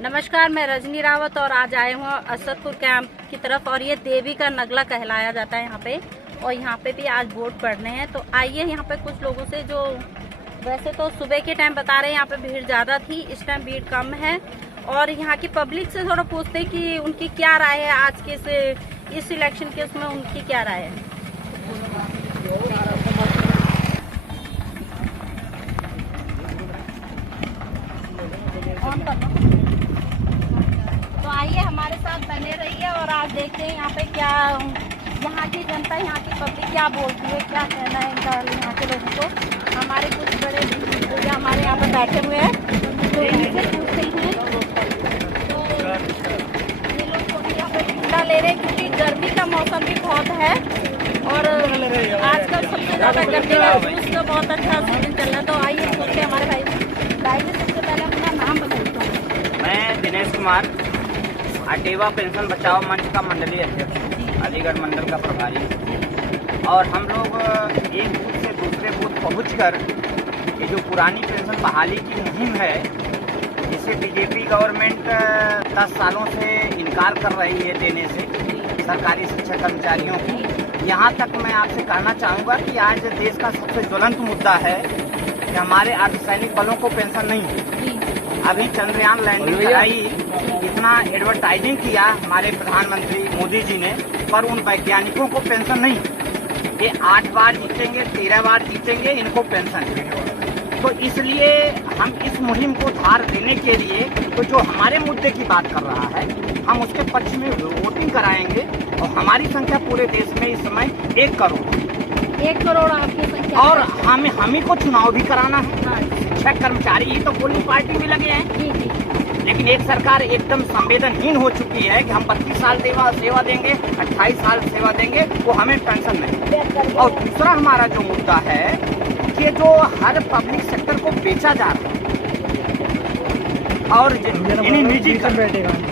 नमस्कार, मैं रजनी रावत और आज आए हूँ असदपुर कैंप की तरफ और ये देवी का नगला कहलाया जाता है यहाँ पे। और यहाँ पे भी आज वोट पड़ने हैं, तो आइए यहाँ पे कुछ लोगों से जो वैसे तो सुबह के टाइम बता रहे हैं यहाँ पे भीड़ ज़्यादा थी, इस टाइम भीड़ कम है। और यहाँ की पब्लिक से थोड़ा पूछते हैं कि उनकी क्या राय है आज के इस इलेक्शन के, उसमें उनकी क्या राय है। तो आइए हमारे साथ बने रहिए और आज देखते हैं यहाँ पे क्या यहाँ की जनता, यहाँ की पब्लिक क्या बोलती है, क्या कहना है इनका यहाँ के लोगों को। हमारे कुछ बड़े भैया हमारे यहाँ पे बैठे हुए हैं, तो इनसे पूछते हैं। तो ये लोग थोड़ी यहाँ पे ठंडा ले रहे हैं क्योंकि गर्मी का मौसम भी बहुत है और आजकल सबसे ज़्यादा गर्मी का जूस का बहुत अच्छा सीजन चल रहा है। तो आइए पूछते हैं हमारे भाई से। सबसे पहले अपना नाम बताइए। मैं दिनेश कुमार, अटेवा पेंशन बचाओ मंच का मंडलीय अध्यक्ष, अलीगढ़ मंडल का प्रभारी। और हम लोग एक बूथ से दूसरे बूथ पहुंचकर ये जो पुरानी पेंशन बहाली की मुहिम है, जिसे बीजेपी गवर्नमेंट 10 सालों से इनकार कर रही है देने से सरकारी शिक्षा कर्मचारियों को, यहाँ तक मैं आपसे कहना चाहूँगा कि आज देश का सबसे ज्वलंत मुद्दा है कि हमारे अर्धसैनिक बलों को पेंशन नहीं है। अभी चंद्रयान लैंडिंग कराई, इतना एडवर्टाइजिंग किया हमारे प्रधानमंत्री मोदी जी ने, पर उन वैज्ञानिकों को पेंशन नहीं। ये 8 बार जीतेंगे, 13 बार जीतेंगे, इनको पेंशन नहीं। तो इसलिए हम इस मुहिम को धार देने के लिए तो जो हमारे मुद्दे की बात कर रहा है, हम उसके पक्ष में वोटिंग कराएंगे। और हमारी संख्या पूरे देश में इस समय 1 करोड़ 1 करोड़ आपकी संख्या, और हम ही को चुनाव भी कराना है। शिक्षक कर्मचारी ही तो पोलिंग पार्टी में लगे हैं, लेकिन एक सरकार एकदम संवेदनहीन हो चुकी है कि हम 25 साल सेवा देंगे, 28 साल सेवा देंगे, वो हमें पेंशन नहीं। और दूसरा हमारा जो मुद्दा है कि जो हर पब्लिक सेक्टर को बेचा जा रहा है और निजी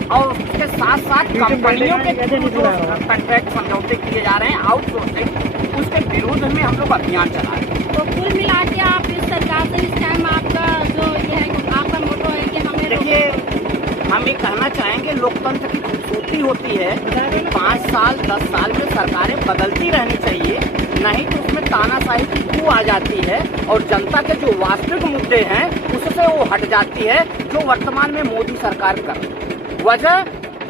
और उसके साथ साथ कंपनियों के जो कॉन्ट्रैक्ट समझौते किए जा रहे हैं आउटसोर्सिंग, उसके विरोध में हम लोग अभियान चला रहे हैं। तो कुल मिला के आप इस सरकार से इस टाइम आपका जो ये है, आपका मोटो है कि हमें, देखिए हम ये कहना चाहेंगे, लोकतंत्र की खूबसूरती होती है कि 5 साल 10 साल में सरकारें बदलती रहनी चाहिए, नहीं तो उसमें तानाशाही की बू आ जाती है और जनता के जो वास्तविक मुद्दे हैं उससे वो हट जाती है, जो वर्तमान में मोदी सरकार कर रही है। वजह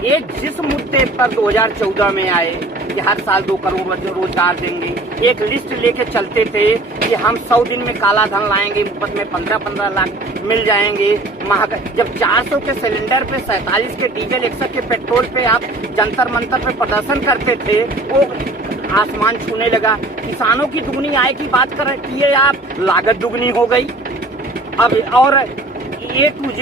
एक जिस मुद्दे पर 2014 में आए कि हर साल 2 करोड़ रोजगार देंगे, एक लिस्ट लेके चलते थे कि हम 100 दिन में काला धन लाएंगे, मुफ्त में 15-15 लाख मिल जाएंगे। जब 400 के सिलेंडर पे 47 के डीजल 61 के पेट्रोल पे आप जंतर मंतर पे प्रदर्शन करते थे, वो आसमान छूने लगा। किसानों की दुगनी आय की बात कर रही है आप, लागत दुगनी हो गई। अब और A to Z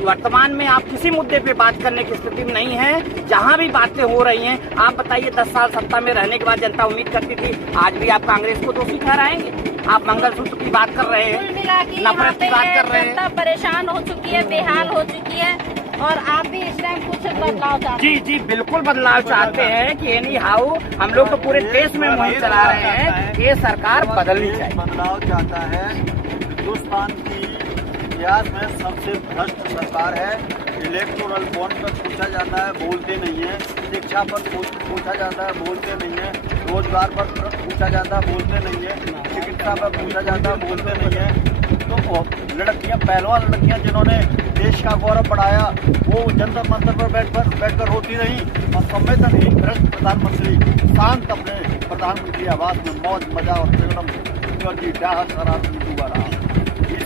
वर्तमान में आप किसी मुद्दे पे बात करने की स्थिति में नहीं है। जहां भी बातें हो रही हैं, आप बताइए 10 साल सत्ता में रहने के बाद जनता उम्मीद करती थी, आज भी आप कांग्रेस को दोषी ठहराएंगे? आप मंगलसूत्र की बात कर रहे हैं, नफरत की बात कर रहे हैं। जनता परेशान हो चुकी है, बेहाल हो चुकी है और आप भी इस टाइम कुछ बदलाव चाहते हैं। जी बिल्कुल बदलाव चाहते हैं कि एनी हाउ हम लोग तो पूरे देश में मुहिम चला रहे हैं, ये सरकार बदलनी चाहिए। बदलाव चाहता है। हिंदुस्तान की इतिहास में सबसे भ्रष्ट सरकार है। इलेक्टोरल बॉन्ड पर पूछा जाता है, बोलते नहीं है। शिक्षा पर पूछा जाता है, बोलते नहीं है। रोजगार पर पूछा जाता है, बोलते नहीं है। चिकित्सा पर पूछा जाता है, बोलते नहीं है। तो लड़कियां, पहलवान लड़कियां जिन्होंने देश का गौरव बढ़ाया, वो जंतर मंतर पर बैठकर रोती रही। और संवेदनहीन भ्रष्ट प्रधानमंत्री शांत अपने प्रधानमंत्री आवास में मौज मजा और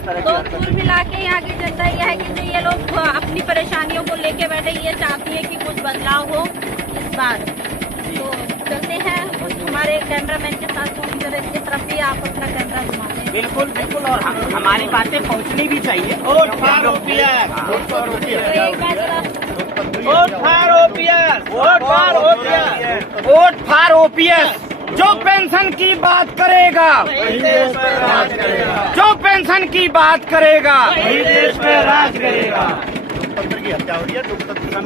तो कुल मिला के यहाँ की जनता यह है कि जो ये लोग अपनी परेशानियों को लेके बैठे, ये चाहती है कि कुछ बदलाव हो इस बार। तो चलते हैं हमारे कैमरामैन के साथ, की तरफ भी आप अपना कैमरा घुमाते हैं। बिल्कुल बिल्कुल, और हमारी बातें पहुंचनी भी चाहिए। Vote for OPS, vote for OPS. जो पेंशन की बात करेगा, जो पेंशन की बात करेगा, देश में राज करेगा। लोकतंत्र की हत्या हो रही है, लोकतंत्र